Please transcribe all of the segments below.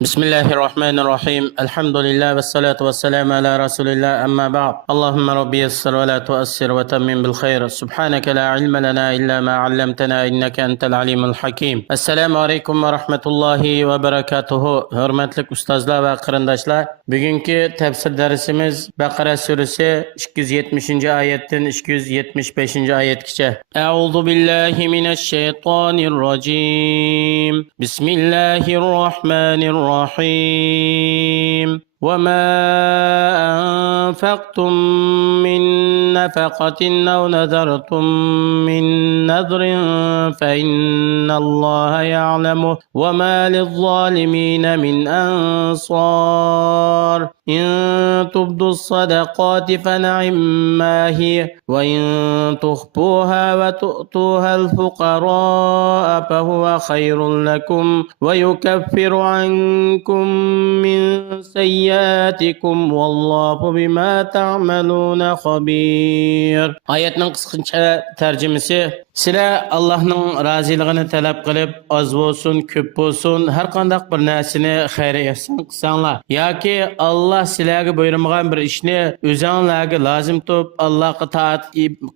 بسم الله الرحمن الرحيم الحمد لله والصلاة والسلام على رسول الله أما بعد اللهم ربي يسر ولا تؤسر وتمم بالخير سبحانك لا علم لنا إلا ما علمتنا إنك أنت العليم الحكيم السلام عليكم ورحمة الله وبركاته hurmatli ustozlar va qarindoshlar bugungi tafsir darsimiz Baqara surasi 270 oyatdan 275 oyatgacha A'udhu billahi minash shaytonir rojim Bismillahir rohmanir الرحيم وما أنفقتم من نفقة أو نذرتم من نذر فإن الله يعلمه وما للظالمين من أنصار إن تبدوا الصدقات فنعم ما هي وإن تخفوها وتؤتوها الفقراء فهو خير لكم ويكفر عنكم من سيئاتكم والله بما تعملون خبير آياتنا قısqancha tercümesi Sizlar Allohning roziligini talab qilib, oz bo'lsin, ko'p bo'lsin, har qanday bir narsani xayr ehson qilsanglar yoki Alloh sizlarga buyurmagan bir ishni o'zingizlarga lozim topib, Allohga toat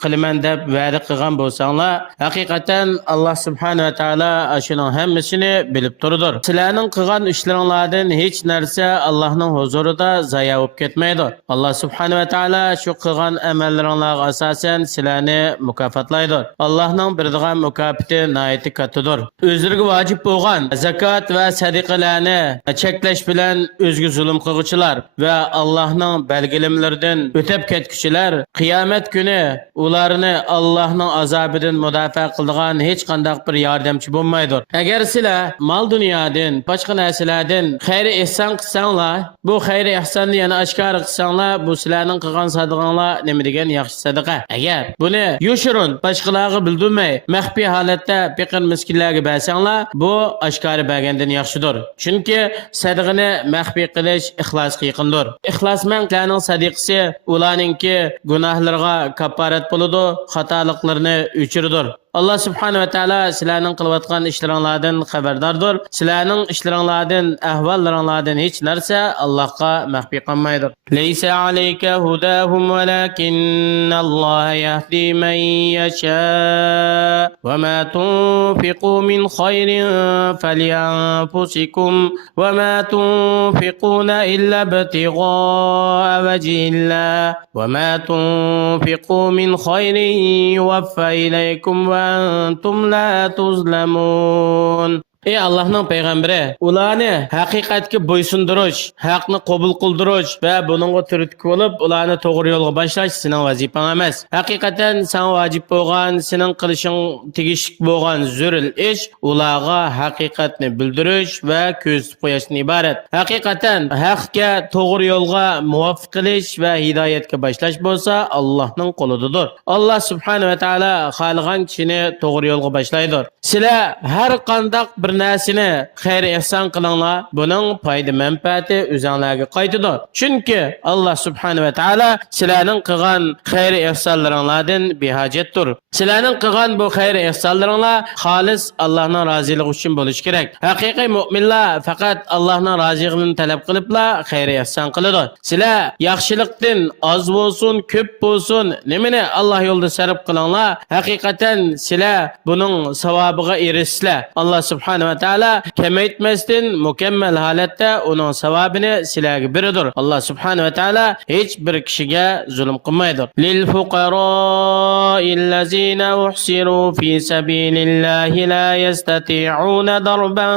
qilaman deb va'da qilgan bo'lsanglar, haqiqatan Alloh subhanahu va taolo shuning hammasini bilib turdir. Sizlarning qilgan ishlaringlardan hech narsa Allohning huzurida zayi bo'lib ketmaydi. Alloh subhanahu va taolo shu qilgan amallaringlarga asosan sizlarni mukofotlaydi. Allohning beradigan mukofoti nihoyatda kattadir. O'zlariga vojib bo'lgan zakot va sadaqalarni cheklash bilan o'zga zulm qiluvchilar va Allohning belgilamlaridan o'tib ketguchilar qiyomat kuni ularni Allohning azobidan mudofaa qiladigan hech qanday bir yordamchi bo'lmaydi. Agar sizlar mol dunyodan, boshqa narsalardan xayr ehson qilsanglar, bu xayr ehsonni yana oshkor qilsanglar, bu sizlarning qilgan sadaqanglar nima degan yaxshi sadaqa. Agar buni yoshirin boshqalarga bildirmay, maxfiy holatda faqir miskinlarga bersanglar, bu oshkora bergandan yaxshidir. Chunki sadaqani maxfiy qilish ixlosga yaqindir. Ixlosmandlarning sadaqasi ularningki gunohlarga kafarat bo'ladi, xatoliklarni o'chirdir. Allah subhanahu wa ta'ala sizlarning qilayotgan ishlaringlardan xabardordir. Sizlarning ishlaringlardan, ahvollaringlardan hech narsa Allohga maxfiy qolmaydi. Laysa alayka hudahum walakinnalloha yahdi man yasha wa ma tunfiqu min khayrin falyanfusikum wa ma tunfiquna illa ibtigha'a wajhillah wa ma tunfiqu min khayrin yuwaffa ilaykum وأنتم لا تظلمون Ey Allah'ın peygamberi, ularni haqiqatga bo'ysundirish, haqni qabul qildirish va buningga turtki bo'lib, ularni to'g'ri yo'lga boshlash sening vazifang emas. Haqiqatan sen vojib bo'lgan, sening qilishing tegishli bo'lgan zurul ish ularga haqiqatni bildirish va ko'rsatib qo'yishdan iborat. Haqiqatan haqqa to'g'ri yo'lga muvofiq qilish va hidoyatga boshlash bo'lsa, Allohning qo'lidadir. Alloh subhanahu va taolo xohlagan kishini to'g'ri yo'lga boshlaydi. Sizlar har qanday bir narsani xayr ehson qilinglar, buning foyda manfaati o'zingizlarga qaytadi. Chunki Alloh subhanahu va taolo sizlarning qilgan xayr ehsonlaringlardan behojatdir. Sizlarning qilgan bu xayr ehsonlaringlar xolis Allohning roziligi uchun bo'lishi kerak. Haqiqiy mu'minlar faqat Allohning roziligini talab qilibla xayr ehson qiladi. Sizlar yaxshilikdan oz bo'lsin, ko'p bo'lsin, nimani Alloh yo'lida sarf qilinglar, haqiqatan sizlar buning savobiga erishsizlar. Alloh subhanahu va taolo kamaytmasdan mukammal holatda uning savobini sizlarga beradir. Alloh subhanahu va taolo hech bir kishiga zulm qilmaydi. Lil fuqaro'illazina uhsiru fi sabilillahi la yastati'una darban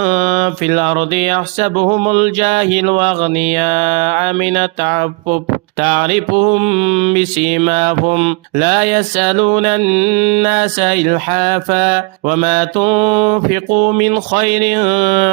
fil ardi yahsabuhumul jahil wa aghniya'a min at-ta'affuf تعرفهم بسيماهم لا يسألون الناس إلحافا وما تنفقوا من خير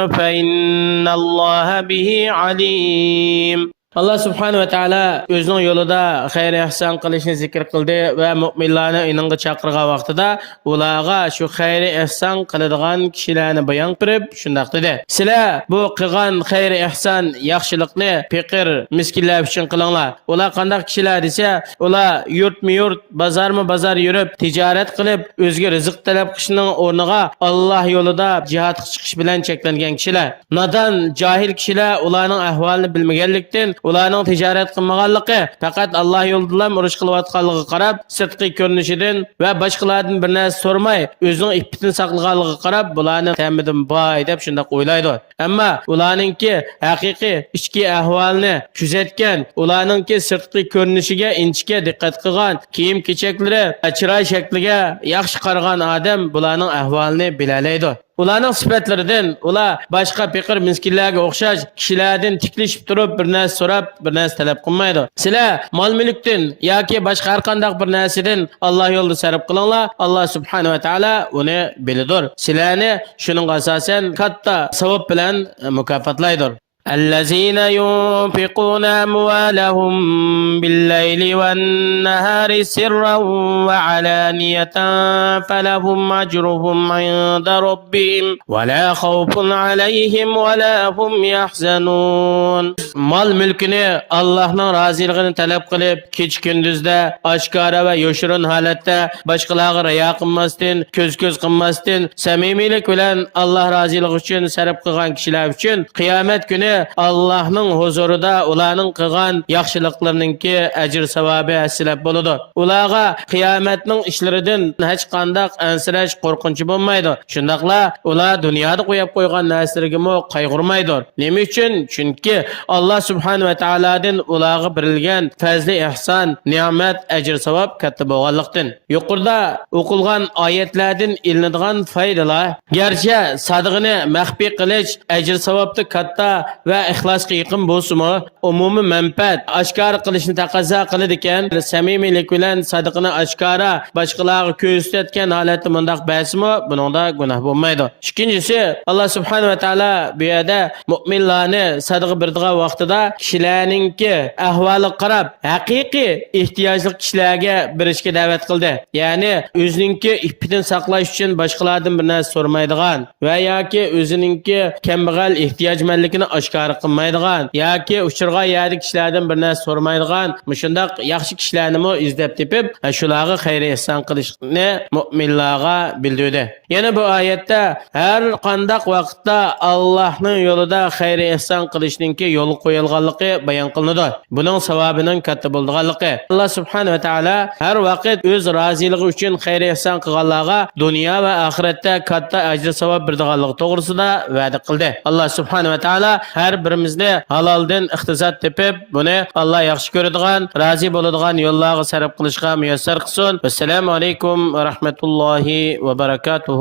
فإن الله به عليم Allah subhanahu wa ta'ala o'zining yo'lida xayr ihson qilishni zikr qildi va mu'minlarni inonga chaqirgan vaqtida ularga shu xayr ihson qiladigan kishilarni bayon qilib shundoq dedi: sizlar bu qilgan xayr ihson yaxshilikni faqir miskinlar uchun qilinglar. Ular qanday kishilar desa, ular yurtmi yurt, bozormi bozor yurib tijorat qilib o'ziga rizq talab qilishning o'rniga Alloh yo'lida jihodga chiqish bilan cheklangan kishilar. Nodon jahil kishilar ularning ahvolini bilmaganlikdan ularning tijorat qilmaganligi, faqat Alloh yo'lida urush qilayotganligiga qarab, sirtqi ko'rinishidan va boshqalardan bir narsa so'ramay, o'zining iffatini saqlaganligiga qarab, bularni ta'midan boy deb shunday o'ylaydi. Ammo ularningki haqiqiy ichki ahvolni kuzatgan, ularningki sirtqi ko'rinishiga inchga diqqat qilgan, kiyim-kechaklari, chiroy shakliga yaxshi qaragan odam bularning ahvolini bilalaydi. Ularning sifatlaridan ular boshqa faqir miskinlarga o'xshash kishilardan tiklashib turib bir narsa so'rab, bir narsa talab qilmaydi. Sizlar mol-mulkdan yoki boshqa har qanday bir narsadan Alloh yo'lida sarf qilinglar. Alloh subhanahu va taolo uni bilidir. Sizlarni shuning asosan katta savob bilan mukofotlaydir. الذين ينفقون أموالهم بالليل والنهار سرا وعلانية فلهم أجرهم عند ربهم ولا خوف عليهم ولا هم يحزنون. Mal mülkünü Allah'ın razılığını talep kılıp keç gündüzde aşkara ve yoşurun halette başkalarına riya kılmasın, köz kılmasın, samimilik bilen Allah razılığı için sarf kılgan kişiler için kıyamet günü Allah'ın huzurida ularning qilgan yaxshiliklarininki ajr savobi asilab bo'ladi. Ularga qiyomatning ishlaridan hech qanday ansirash qo'rqinchi bo'lmaydi. Shundaqla ular dunyoda qo'yib qo'ygan narsalarga qayg'urmaydi. Nima uchun? Chunki Alloh subhanahu va taolodan ularga berilgan fazli ihson, ne'mat, ajr savob katta bo'lganlikdan. Yuqorida o'qilgan oyatlardan ilinadigan foydalar, garchi sadaqani maxfiy qilish ajr savobda katta va ixlosga yaqin bo'lsa-mu, umumiy manfaat oshkor qilishni taqozo qiladi ekan. Samimiylik bilan sadaqani oshkora boshqalarga ko'rsatgan holatda bundoq ba'simi, buningda gunoh bo'lmaydi. Ikkinchisi, Alloh subhanahu va taolo bu yerda mu'minlarni sadaqa beradigan vaqtida kishilarningki ahvoliga qarab haqiqiy ehtiyojli kishilarga berishga da'vat qildi. Ya'ni o'zininki iffatini saqlash uchun boshqalardan bir narsa so'ramaydigan va yoki o'zininki kambag'al ehtiyojmandligini oshkor qilmaydigan yoki uchirgan yerda kishilardan bir narsa so'ramaydigan mushundaq yaxshi kishilarni izlab tepib shularga xayr ihson qilishni mu'minlarga bildirdi. Yana bu oyatda har qanday vaqtda Allohning yo'lida xayr ihson qilishninki yo'l qo'yilganligi bayon qilinadi. Buning savobining katta bo'lganligi. Alloh subhanahu va taolo har vaqt o'z roziligi uchun xayr ihson qilganlarga dunyo va oxiratda katta ajr savob beradiganligi to'g'risida va'da qildi. Alloh subhanahu va taolo har birimizni haloldan iqtisod tepib, buni Alloh yaxshi ko'radigan, rozi bo'ladigan yo'llarga sarf qilishga muyassar qilsin. Assalomu alaykum va rahmatullohi va barakatuh.